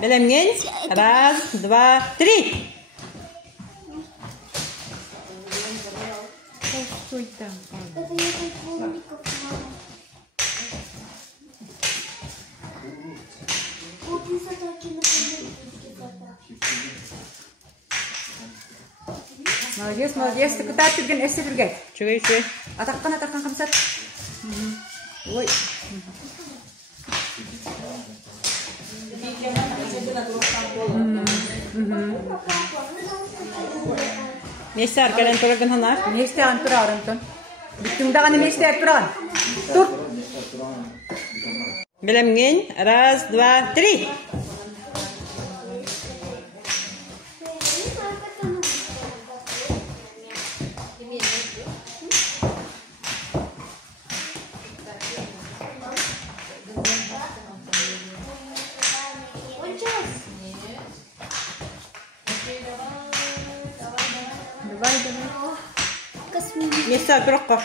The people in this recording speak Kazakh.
Белемген. Раз, два, три. Стой там. Это я как полников мама. Вот и задачи на Молодец, молодец. Ты куда ты ген эссе бирге? Чугай чугай. Атаккан камсат. Ой. Несі аркадан тұрған ханар? Нести антура арантон. Биттіңдағаны нести артуран. Тур. Белемген. Раз, два, три. Давай, давай. Несі аркадан